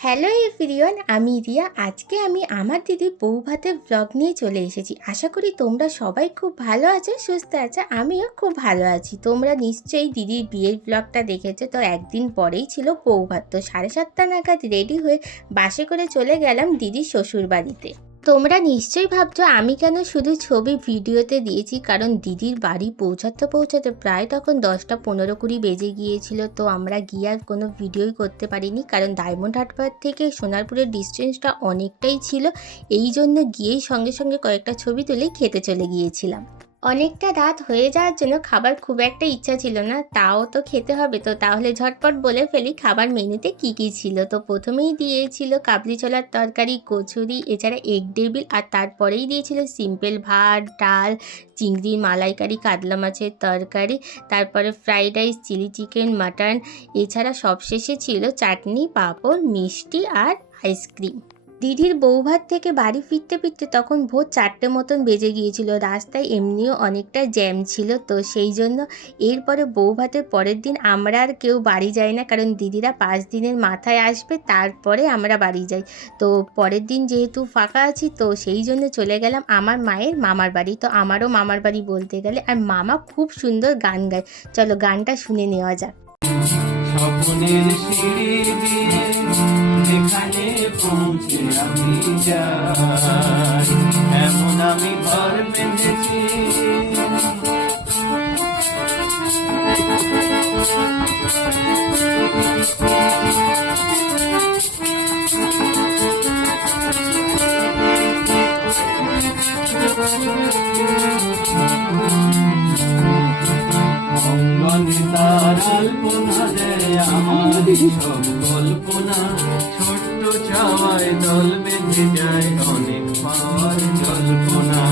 Hello everyone, আমি রিয়া। আজকে আমি আমার দিদির বউ ভাতের ব্লগ নিয়ে চলে এসেছি। আশা করি তোমরা সবাই খুব ভালো আছো, সুস্থ আছো। আমিও খুব ভালো আছি। তোমরা নিশ্চয়ই দিদির বিয়ের ব্লগটা দেখেছো। তো একদিন পরেই ছিল বউ ভাত। তো 7:30 নাগাদ রেডি হয়ে বাসে করে চলে গেলাম দিদির শ্বশুর বাড়িতে। তোমরা নিশ্চয়ই ভাবছো আমি কেন শুধু ছবি ভিডিওতে দিয়েছি, কারণ দিদির বাড়ি পৌঁছাতে প্রায় তখন 10:15-20 বেজে গিয়েছিল। তো আমরা গিয়ে আর কোনো ভিডিওই করতে পারিনি, কারণ ডায়মন্ড হারবার থেকে সোনারপুরের ডিস্টেন্সটা অনেকটাই ছিল। এই জন্য গিয়েই সঙ্গে সঙ্গে কয়েকটা ছবি তুলে খেতে চলে গিয়েছিলাম। অনেকটা রাত হয়ে যাওয়ার জন্য খাবার খুব একটা ইচ্ছা ছিল না, তাও তো খেতে হবে। তো তাহলে ঝটপট বলে ফেলি খাবার মেনুতে কি কি ছিল। তো প্রথমেই দিয়েছিল কাবলি ছোলার তরকারি, কচুরি, এছাড়া এগ টেবিল, আর তারপরেই দিয়েছিল সিম্পল ভাত, ডাল, চিংড়ির মালাইকারি, কাতলা মাছের তরকারি, তারপরে fried rice, chilli chicken, mutton, এছাড়া সবশেষে ছিল চাটনি, পাঁপড়, মিষ্টি আর আইসক্রিম। দিদির বউভাত থেকে বাড়ি ফিরতে ফিরতে তখন ভোর 4টে মতন বেজে গিয়েছিল। রাস্তায় এমনিও অনেকটা জ্যাম ছিল। তো সেই জন্য এরপরে বউভাতের পরের দিন আমরা আর কেউ বাড়ি যাই না, কারণ দিদিরা 5 দিনের মাথায় আসবে, তারপরে আমরা বাড়ি যাই। তো পরের দিন যেহেতু ফাঁকা আছি, তো সেই জন্য চলে গেলাম আমার মায়ের মামার বাড়ি। তো আমারও মামার বাড়ি বলতে গেলে, আর মামা খুব সুন্দর গান গায়। চলো গানটা শুনে নেওয়া যাক। স্বপ্নের সিঁড়ি দিয়ে যেখানে পৌঁছে আমি যাই, এমন আমি ঘর বেঁধেছি। আমার সব কল্পনা ছোট্ট চাওয়ায় দল বেঁধে যায়, অনেক পাওয়ার জল্পনা।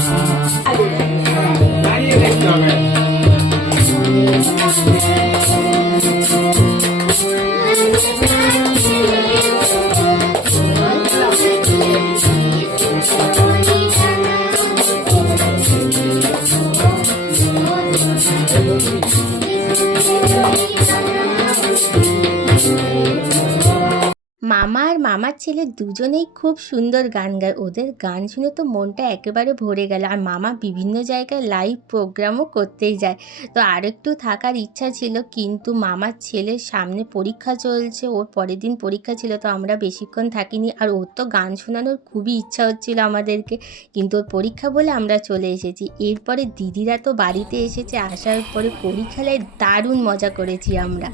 মামা আর মামার ছেলে দুজনেই খুব সুন্দর গান গায়। ওদের গান শুনে তো মনটা একেবারে ভরে গেল। আর মামা বিভিন্ন জায়গায় লাইভ প্রোগ্রামও করতেই যায়। তো আরেকটু থাকার ইচ্ছা ছিল, কিন্তু মামার ছেলের সামনে পরীক্ষা চলছে, ওর পরের দিন পরীক্ষা ছিল। তো আমরা বেশিক্ষণ থাকিনি। আর ওর তো গান শোনানোর খুবই ইচ্ছা হচ্ছিল আমাদেরকে, কিন্তু ওর পরীক্ষা বলে আমরা চলে এসেছি। এরপরে দিদিরা তো বাড়িতে এসেছে। আসার পরে পরীক্ষায় দারুণ মজা করেছি আমরা।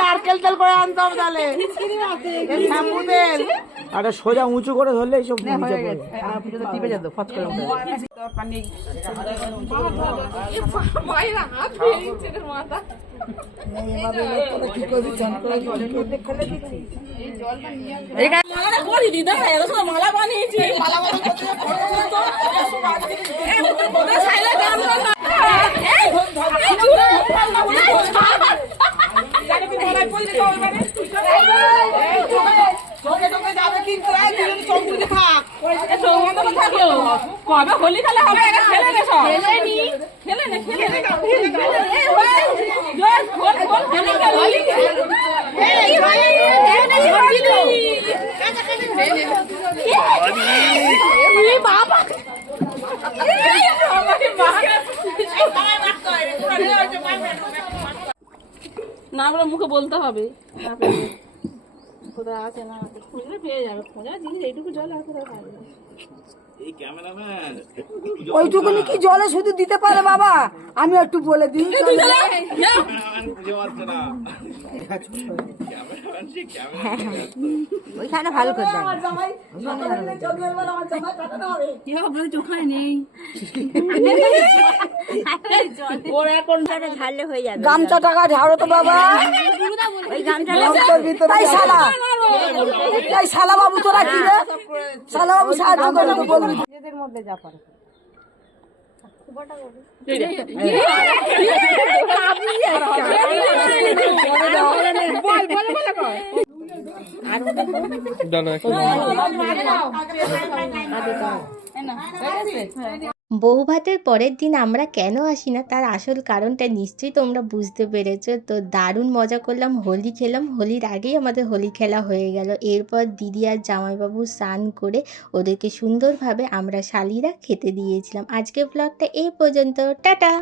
নারকেল তেল করে আনতে হবে তাহলে, শ্যাম্পু তেল। আরে সোজা উঁচু করে ধরলে এইসব টিপে যেত ফট করে পানি। মালা বানিয়েছি, কবে হোলি খেলা হবে খেলে নে, সব খেলে নে, খেলে নে, না বলে মুখে বলতে হবে। কোথায় আছে না খুঁজলে পেয়ে যাবে। খোঁজা জিনিস এইটুকু জল আছে, ওইটুকুনি কি জলে শুধু দিতে পারে বাবা? আমি একটু বলে দিই, ওইখানে ভালো করে চোখা নেই। গামছা টাকা ঝাড়ো তো বাবা, ওই গামছার ভিতরে শালা বাবু তোরা কি রে? শালা বাবু সাহায্য করে তো বলবি নিজেদের মধ্যে যা পারে। বউ ভাতের পরের দিন আমরা কেন আসি না তার আসল কারণটা নিশ্চয়ই তোমরা বুঝতে পেরেছো। তো দারুণ মজা করলাম, হোলি খেলাম, হোলির আগেই আমাদের হোলি খেলা হয়ে গেল। এরপর দিদি আর জামাইবাবু স্নান করে ওদেরকে সুন্দরভাবে আমরা শালিরা খেতে দিয়েছিলাম। আজকের ব্লগটা এই পর্যন্ত, টাটা।